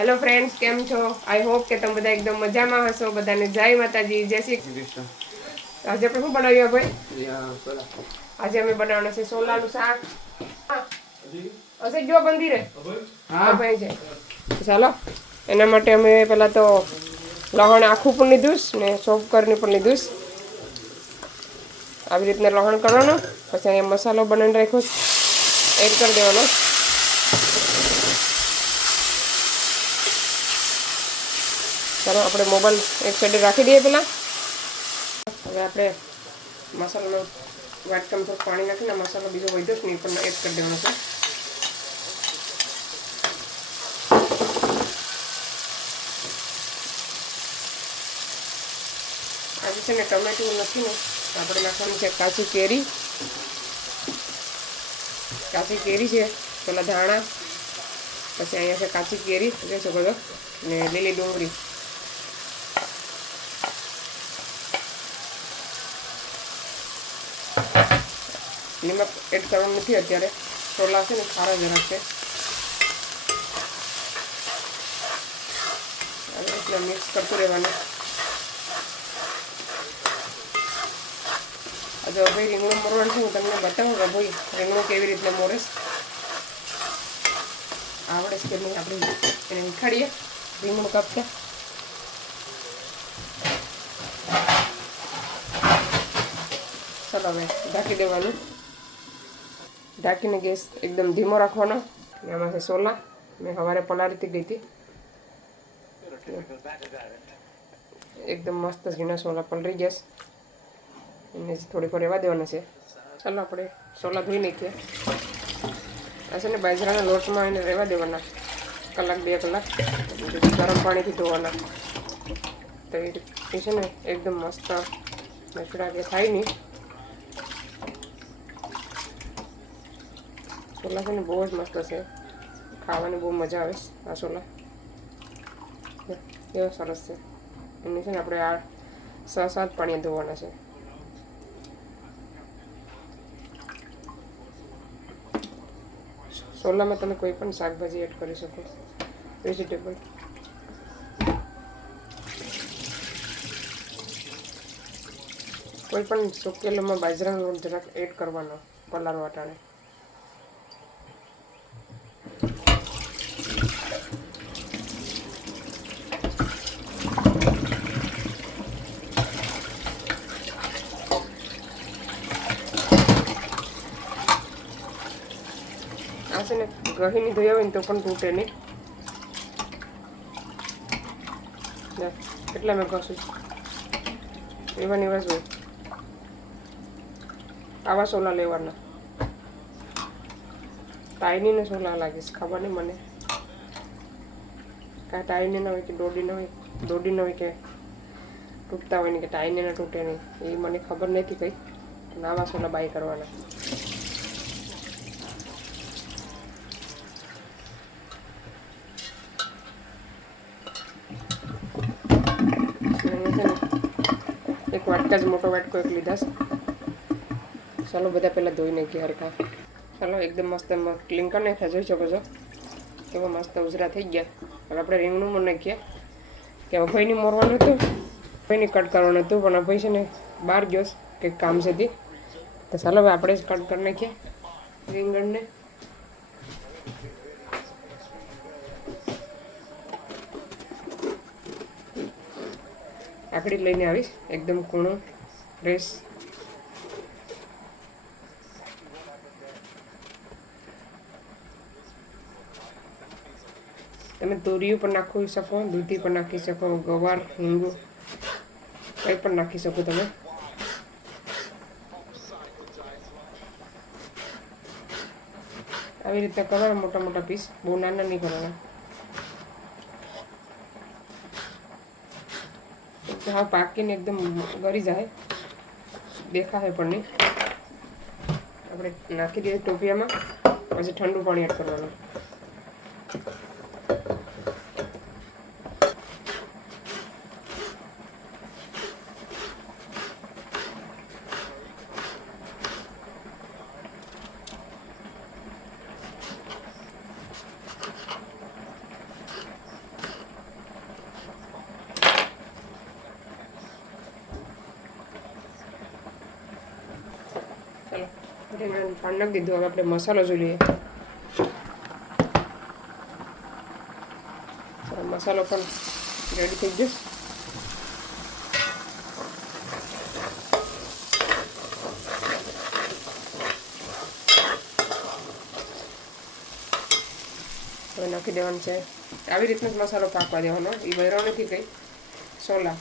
Hello friends, કેમ છો? I hope કે તમે બધા એકદમ મજામાં હશો. બધાને જય માતાજી, જય શ્રી કૃષ્ણ. આજે આપણે શું બનાવ્યું ભાઈ? આજે અમે બનાવવાના છે સોલાનું શાક. હશે જો બંધી રે હા ભાઈ છે. ચાલો એના માટે અમે પહેલાં તો લહણ આખું પણ લીધું ને સોપ કરીને પણ લીધું. આવી રીતના લહણ કરવાનું. પછી અહીંયા મસાલો બનાવીને રાખ્યો એડ કરી દેવાનો. ચાલો આપણે મોબાઈલ એક સાઈડે રાખી દઈએ પહેલાં. હવે આપણે મસાલાનો વાટકામાં થોડું પાણી નાખીને મસાલો બીજો વધ્યો છે ને એ પણ એડ કરી દેવાનો છે. આજે છે ને ટમેટું નથી ને આપણે નાખવાનું છે કાચી કેરી. કાચી કેરી છે, પેલા ધાણા, પછી અહીંયા છે કાચી કેરી જોઈ શકો છો, ને લીલી ડુંગળી. નિમક એડ કરવાનું નથી અત્યારે, સોલા છે ને ખારા જરાક છે. એટલે મિક્સ કરતું રહેવાનું. આજે ભાઈ રીંગણું મોરવાનું છે, હું તમને બતાવું કે ભાઈ રીંગણું કેવી રીતના મોરેશ. આવડે છે કે નહીં આપણે એને ઉખાડીએ રીંગણું કાપતા. ચાલો હવે ઢાંકી દેવાનું. ઢાંકીને ગેસ એકદમ ધીમો રાખવાનો. એમાં છે સોલા, મેં સવારે પલાળીથી ગઈ હતી. એકદમ મસ્ત ઝીણા સોલા પલળી ગયા. એને થોડીક વાર રહેવા દેવાના છે. ચાલો આપણે સોલા ધોઈ નાખીએ. આ છે ને બાજરાના લોટમાં એને રહેવા દેવાના કલાક 2 કલાક. ગરમ પાણીથી ધોવાના. તો એ છે ને એકદમ મસ્ત મસળા કે થાય નહીં. સોલા છે ને બહુ જ મસ્ત છે, ખાવાની બહુ મજા આવે આ સોલા. એવો સરસ છે. એની છે ને આપણે આ 6-7 પાણી ધોવાના છે. સોલામાં તમે કોઈ પણ શાકભાજી એડ કરી શકો, વેજીટેબલ. કોઈ પણ સુકેલામાં બાજરાનો લોટ જરાક એડ કરવાનો પલાળવા વાટાણે. આ છે ને ગહીની ધોયા હોય ને તો પણ તૂટે નહીં. કેટલા મેં ઘસું એવા ને એવા જ હોય. આવા સોલા લેવાના. ટાઈનીને સોલા લાગીશ, ખબર નહીં મને. કાંઈ ટાઈની ના હોય કે દોડી ના હોય કે તૂટતા હોય ને કે ટાઈને ના તૂટે નહીં, એ મને ખબર નથી કંઈ. આવા સોલા બાય કરવાના. એક વાટકા જ મોટો વાટકો એક લીધા છે. ચાલો બધા પહેલાં ધોઈ નાખીએ હરખા. ચાલો એકદમ મસ્ત ક્લીન કરી નાખ્યા, જોઈ શકો છો કેવા મસ્ત ઉજરા થઈ ગયા. હવે આપણે રીંગણું પણ નાખીએ. કે ભાઈને મોરવાનું હતું, ભાઈને કટ કરવાનું હતું, પણ ભાઈ છે ને બહાર ગયો કંઈક કામ છે તે. તો ચાલો હવે આપણે જ કટ કરી નાખીએ રીંગણને. આકડી લઈને આવીશ એકદમ કૂણો ફ્રેશ. તમે તોરિયું પણ નાખી શકો, દૂધી પણ નાખી શકો, ગવાર, હિંગુ કંઈ પણ નાખી શકો તમે. આવી રીતે કરવાના મોટા મોટા પીસ, બહુ નાના નહીં કરવાના. હા પાકીને એકદમ ગળી જાય, દેખાય પણ નહીં. આપણે નાખી દઈએ ટોપિયામાં. પછી ઠંડુ પાણી એડ કરવાનું. રીંગણાનું પાણી નાખી દીધું. હવે આપણે મસાલો જોઈ લઈએ. મસાલો પણ રેડી થઈ ગયો. હવે નાખી દેવાનું છે. આવી રીતનો જ મસાલો પાકવા દેવાનો. એ બૈરો નથી કંઈ સોલા.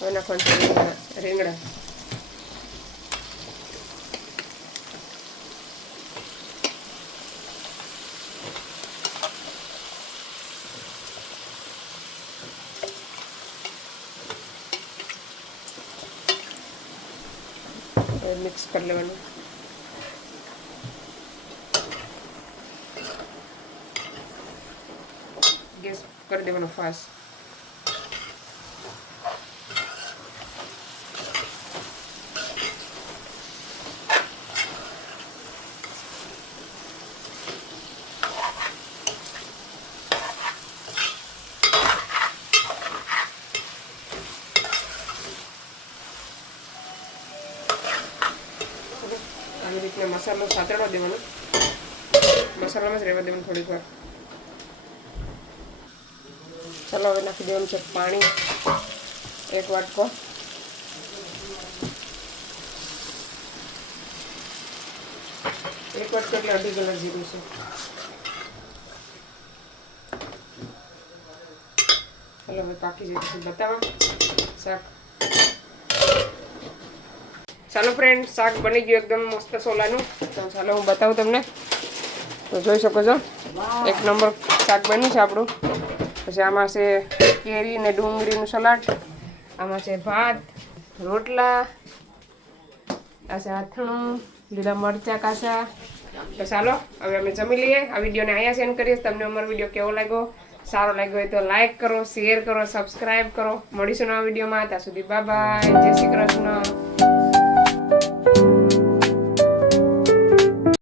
હવે નાખવાનું છે રીંગણા. મિક્સ કરી લેવાનું. ગેસ કરી દેવાનો ફાસ્ટ. આવી રીતના મસાલો સાતળવા દેવાનો. મસાલામાં જ રહેવા દેવાનું થોડીક વાર. ચાલો હવે નાખી દેવાનું છે પાણી, 1 વાટકો. એક વાટકો એટલે 2.5 ગ્લાસ જીરું છે. ચાલો હવે પાકી જાય પછી બતાવવા શાક. ચાલો ફ્રેન્ડ, શાક બની ગયું એકદમ મસ્ત સોલાનું. તો ચાલો હું બતાવું તમને. તો જોઈ શકો છો 1 નંબર શાક બન્યું છે આપણું. પછી આમાં છે કેરી ને ડુંગળીનું સલાડ, આમાં છે ભાત, રોટલા, આ છે અથાણું, લીલા મરચાં કાચા. તો ચાલો હવે અમે જમી લઈએ. આ વિડીયોને અહીંયા સેન્ડ કરીએ. તમને અમારો વિડીયો કેવો લાગ્યો, સારો લાગ્યો હોય તો લાઈક કરો, શેર કરો, સબસ્ક્રાઈબ કરો. મળીશું નવા વિડીયોમાં. ત્યાં સુધી બાય બાય, જય શ્રી કૃષ્ણ.